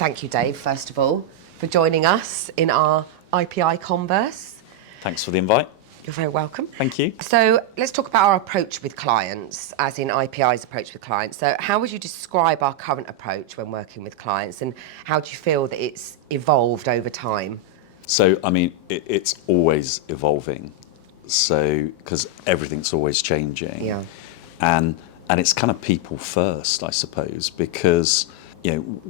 thank you, Dave, first of all, for joining us in our IPI Converse. Thanks for the invite. You're very welcome. Thank you. So let's talk about our approach with clients, as in IPI's approach with clients. So how would you describe our current approach when working with clients, and how do you feel that it's evolved over time? So, I mean, it's always evolving. So, because everything's always changing. Yeah. And it's kind of people first, I suppose, because,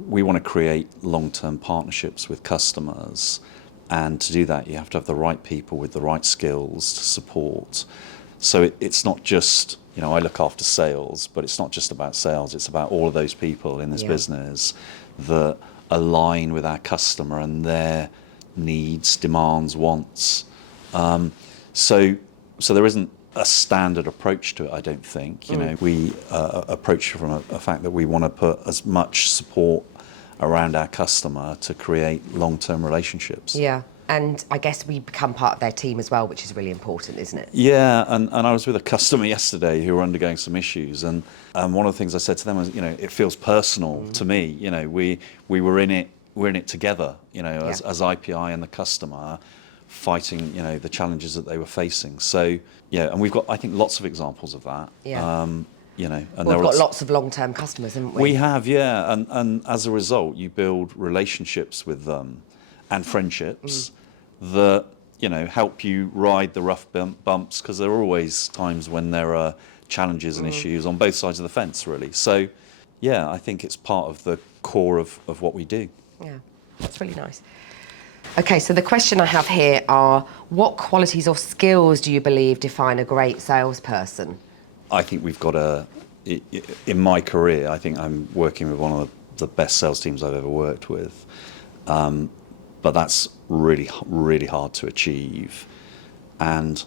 we want to create long-term partnerships with customers. And to do that, you have to have the right people with the right skills to support. So it's not just, I look after sales, but it's not just about sales. It's about all of those people in this business that align with our customer and their needs, demands, wants. So there isn't a standard approach to it, I don't think. We approach it from a fact that we want to put as much support around our customer to create long-term relationships. Yeah, and I guess we become part of their team as well, which is really important, isn't it? Yeah, and I was with a customer yesterday who were undergoing some issues, and one of the things I said to them was, it feels personal to me. We were in it together, as IPI and the customer, fighting, the challenges that they were facing. So, and we've got, I think, lots of examples of that. Yeah. And we've got lots of long-term customers, haven't we? We have, yeah, and as a result, you build relationships with them and friendships that, help you ride the rough bumps, because there are always times when there are challenges and issues on both sides of the fence, really. So, yeah, I think it's part of the core of what we do. Yeah, that's really nice. Okay, so the question I have here are, what qualities or skills do you believe define a great salesperson? I think we've got in my career, I think I'm working with one of the best sales teams I've ever worked with. But that's really, really hard to achieve. And,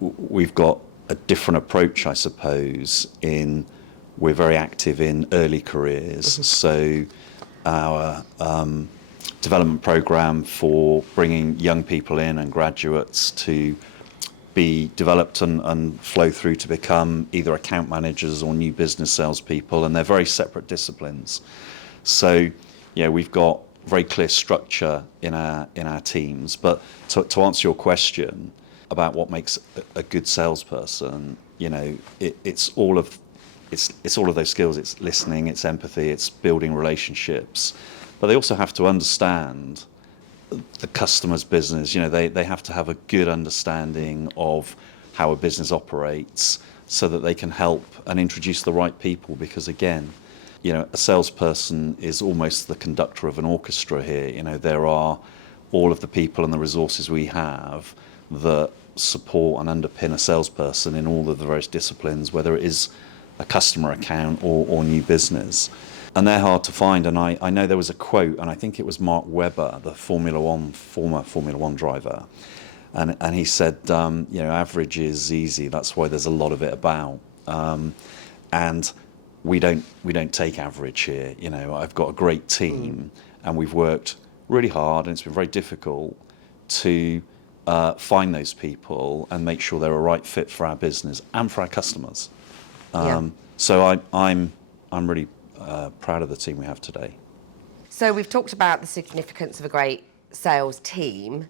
we've got a different approach, I suppose, we're very active in early careers. So our development program for bringing young people in and graduates to be developed and flow through to become either account managers or new business salespeople, and they're very separate disciplines. So, we've got very clear structure in our teams. But to answer your question about what makes a good salesperson, it's all of those skills. It's listening, it's empathy, it's building relationships. But they also have to understand the customer's business. They have to have a good understanding of how a business operates so that they can help and introduce the right people, because again, a salesperson is almost the conductor of an orchestra here. There are all of the people and the resources we have that support and underpin a salesperson in all of the various disciplines, whether it is a customer account or new business. And they're hard to find. And I know there was a quote, and I think it was Mark Webber, the former Formula One driver. And he said, average is easy. That's why there's a lot of it about. And we don't take average here. I've got a great team, and we've worked really hard, and it's been very difficult to find those people and make sure they're a right fit for our business and for our customers. So I'm really proud of the team we have today. So we've talked about the significance of a great sales team.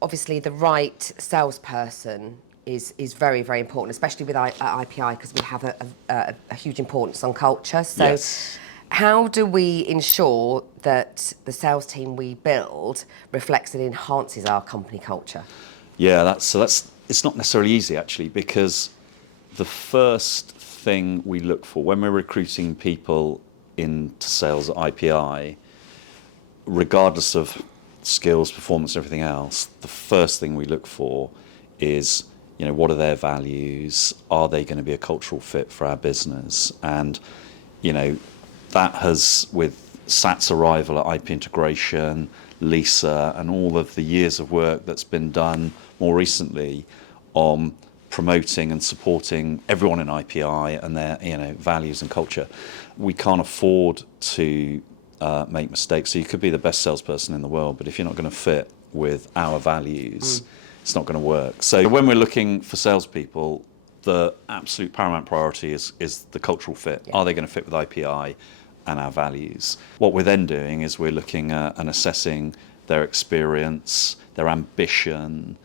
Obviously, the right salesperson is very, very important, especially with IPI, because we have a huge importance on culture. So how do we ensure that the sales team we build reflects and enhances our company culture? Yeah, that's it's not necessarily easy, actually, because the first thing we look for when we're recruiting people into sales at IPI, regardless of skills, performance, and everything else, the first thing we look for is, what are their values? Are they going to be a cultural fit for our business? And, that has, with Sat's arrival at IP Integration, Lisa, and all of the years of work that's been done more recently on promoting and supporting everyone in IPI and their values and culture, we can't afford to make mistakes. So you could be the best salesperson in the world, but if you're not going to fit with our values, it's not going to work. So when we're looking for salespeople, the absolute paramount priority is the cultural fit. Yeah. Are they going to fit with IPI? and our values. What we're then doing is we're looking at and assessing their experience, their ambition,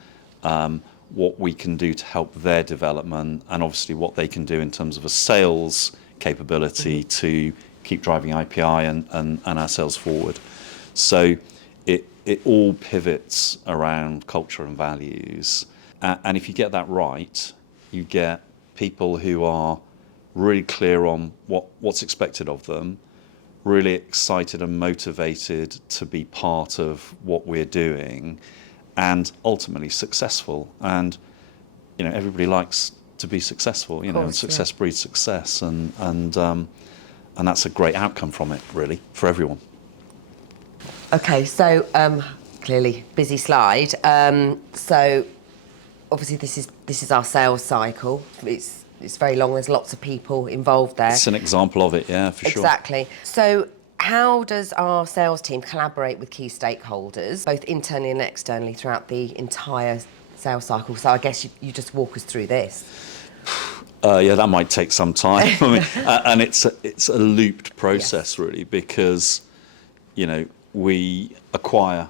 what we can do to help their development, and obviously what they can do in terms of a sales capability to keep driving IPI and our sales forward. So it all pivots around culture and values. And if you get that right, you get people who are really clear on what's expected of them, really excited and motivated to be part of what we're doing, and ultimately successful. And everybody likes to be successful, and success breeds success, and that's a great outcome from it, really, for everyone. Okay, so clearly busy slide. So obviously this is our sales cycle. It's very long. There's lots of people involved there. It's an example of it, yeah, for sure. Exactly. So how does our sales team collaborate with key stakeholders, both internally and externally, throughout the entire sales cycle? So I guess you just walk us through this. Yeah, that might take some time. I mean, and it's a looped process, really, because we acquire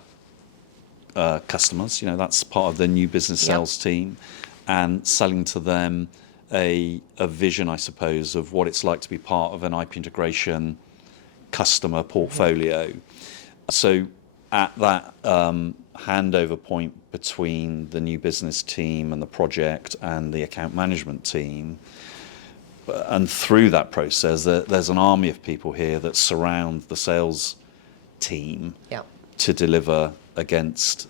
customers. That's part of the new business sales team, and selling to them a vision, I suppose, of what it's like to be part of an IP integration customer portfolio. So at that handover point between the new business team and the project and the account management team, and through that process, there's an army of people here that surround the sales team to deliver against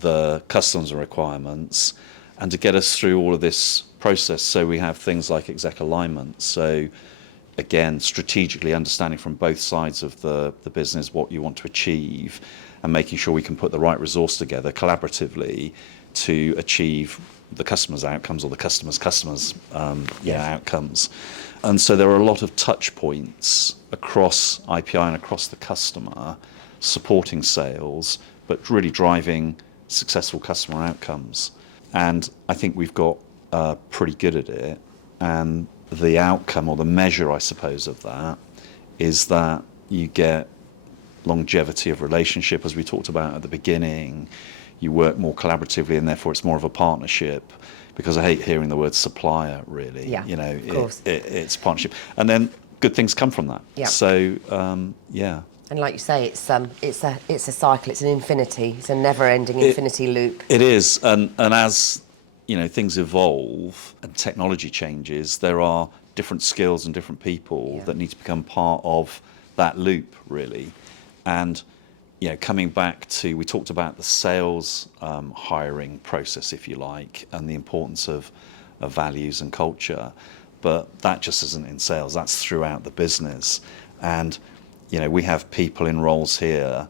the customer's requirements and to get us through all of this process. So we have things like exec alignment. So again, strategically understanding from both sides of the business what you want to achieve, and making sure we can put the right resource together collaboratively to achieve the customer's outcomes or the customer's outcomes. And so there are a lot of touch points across IPI and across the customer, supporting sales, but really driving successful customer outcomes. And I think we've got pretty good at it. And the outcome, or the measure, I suppose, of that is that you get longevity of relationship, as we talked about at the beginning. You work more collaboratively, and therefore it's more of a partnership, because I hate hearing the word supplier, really. Of course. It's partnership. And then good things come from that. So, And like you say, it's a cycle. It's an infinity. It's a never-ending infinity loop. It is, and as things evolve and technology changes, there are different skills and different people that need to become part of that loop, really. And coming back to, we talked about the sales hiring process, if you like, and the importance of values and culture, but that just isn't in sales. That's throughout the business. And we have people in roles here,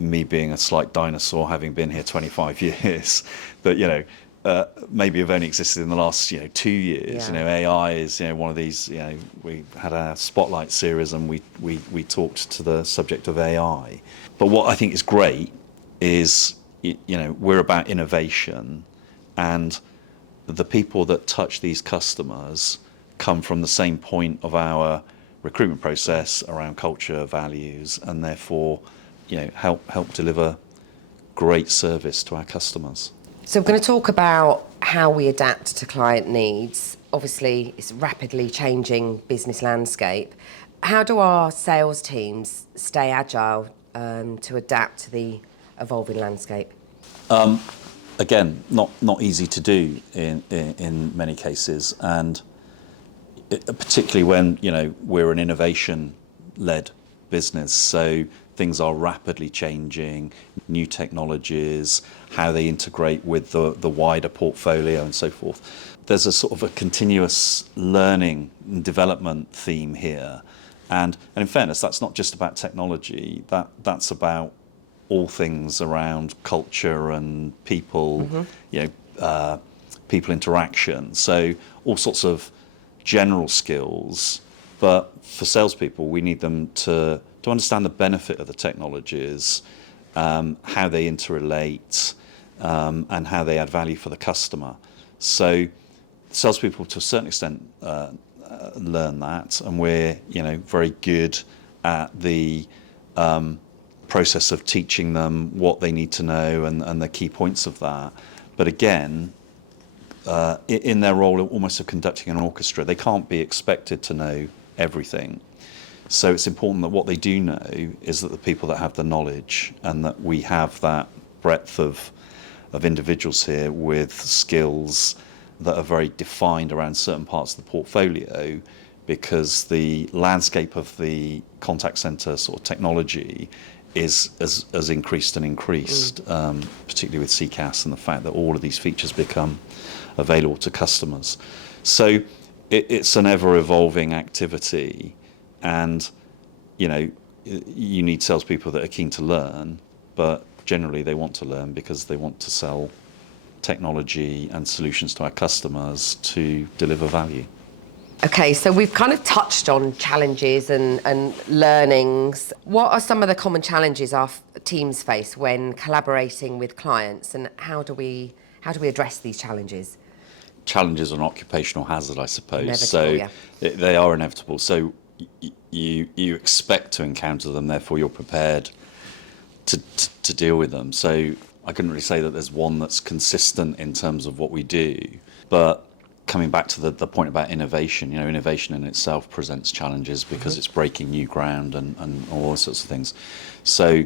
me being a slight dinosaur, having been here 25 years, that, maybe have only existed in the last, 2 years. AI is, one of these, we had a spotlight series and we talked to the subject of AI. But what I think is great is, we're about innovation, and the people that touch these customers come from the same point of our recruitment process around culture, values, and therefore, help deliver great service to our customers. So we're going to talk about how we adapt to client needs. Obviously, it's a rapidly changing business landscape. How do our sales teams stay agile to adapt to the evolving landscape? Again, not easy to do in many cases, and particularly when we're an innovation-led business, so things are rapidly changing, new technologies, how they integrate with the wider portfolio and so forth. There's a sort of a continuous learning and development theme here. And in fairness, that's not just about technology, that's about all things around culture and people, people interaction. So all sorts of general skills, but for salespeople, we need them to understand the benefit of the technologies, how they interrelate, and how they add value for the customer. So salespeople, to a certain extent, learn that, and we're very good at the process of teaching them what they need to know and the key points of that. But again, in their role almost of conducting an orchestra, they can't be expected to know everything. So it's important that what they do know is that the people that have the knowledge, and that we have that breadth of individuals here with skills that are very defined around certain parts of the portfolio, because the landscape of the contact center sort of technology has increased and increased, particularly with CCaaS and the fact that all of these features become available to customers. So it's an ever-evolving activity, and you need salespeople that are keen to learn, but generally they want to learn because they want to sell technology and solutions to our customers to deliver value. Okay, so we've kind of touched on challenges and learnings. What are some of the common challenges our teams face when collaborating with clients, and how do we address these challenges? Challenges are an occupational hazard, I suppose. Inevitable, so they are inevitable. So you expect to encounter them, therefore you're prepared to deal with them. So I couldn't really say that there's one that's consistent in terms of what we do, but coming back to the point about innovation, innovation in itself presents challenges because it's breaking new ground and all sorts of things. So,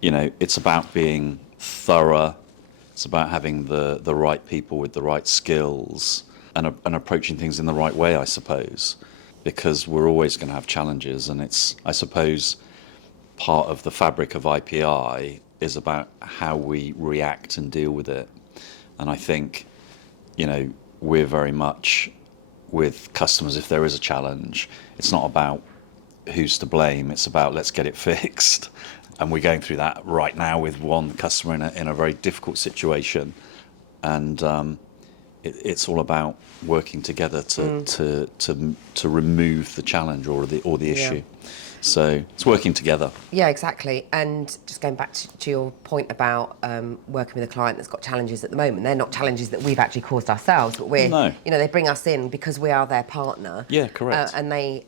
it's about being thorough. It's about having the right people with the right skills and approaching things in the right way, I suppose, because we're always going to have challenges. And it's, I suppose, part of the fabric of IPI is about how we react and deal with it. And I think, we're very much with customers, if there is a challenge, it's not about who's to blame, it's about let's get it fixed. And we're going through that right now with one customer in a very difficult situation. And it's all about working together to remove the challenge or the issue. So it's working together. Yeah, exactly. And just going back to your point about working with a client that's got challenges at the moment, they're not challenges that we've actually caused ourselves, but they bring us in because we are their partner. Yeah, correct. And they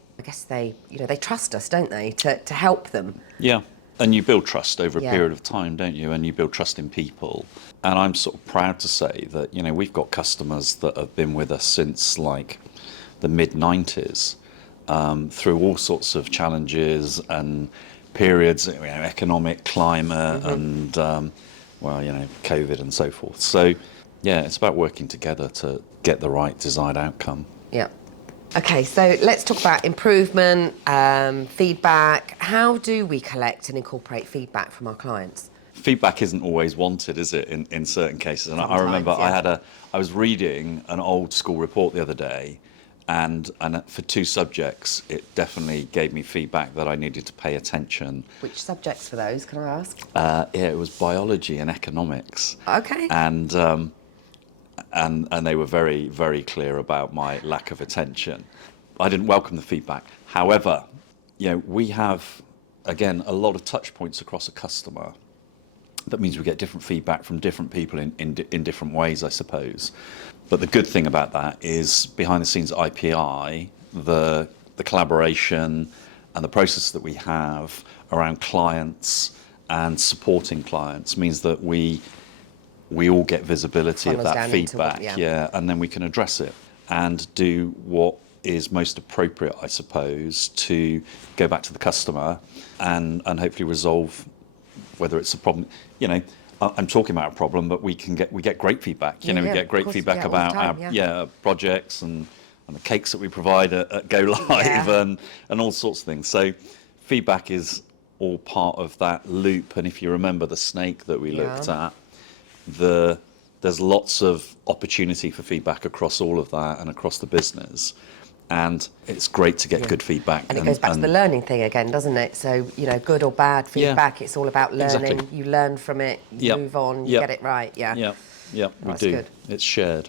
trust us, don't they, to help them. Yeah. And you build trust over a period of time, don't you? And you build trust in people. And I'm sort of proud to say that, we've got customers that have been with us since like the mid-90s. Through all sorts of challenges and periods, economic climate and, COVID and so forth. So, it's about working together to get the right desired outcome. Yeah. Okay, so let's talk about improvement, feedback. How do we collect and incorporate feedback from our clients? Feedback isn't always wanted, is it, in certain cases? And I remember I was reading an old school report the other day, and for two subjects, it definitely gave me feedback that I needed to pay attention. Which subjects were those, can I ask? It was biology and economics. Okay. And they were very, very clear about my lack of attention. I didn't welcome the feedback. However, we have, again, a lot of touch points across a customer. That means we get different feedback from different people in different ways, I suppose. But the good thing about that is behind the scenes at IPI, the collaboration and the process that we have around clients and supporting clients means that we all get visibility of that feedback, and then we can address it and do what is most appropriate, I suppose, to go back to the customer and hopefully resolve whether it's a problem. I'm talking about a problem, but we get great feedback. We get great feedback about our projects and the cakes that we provide at Go Live and all sorts of things. So feedback is all part of that loop. And if you remember the snake that we looked at, there's lots of opportunity for feedback across all of that and across the business. And it's great to get good feedback. And it goes back to the learning thing again, doesn't it? So, good or bad feedback, it's all about learning. Exactly. You learn from it, you move on, you get it right. Yeah. Yeah, we do. Good. It's shared.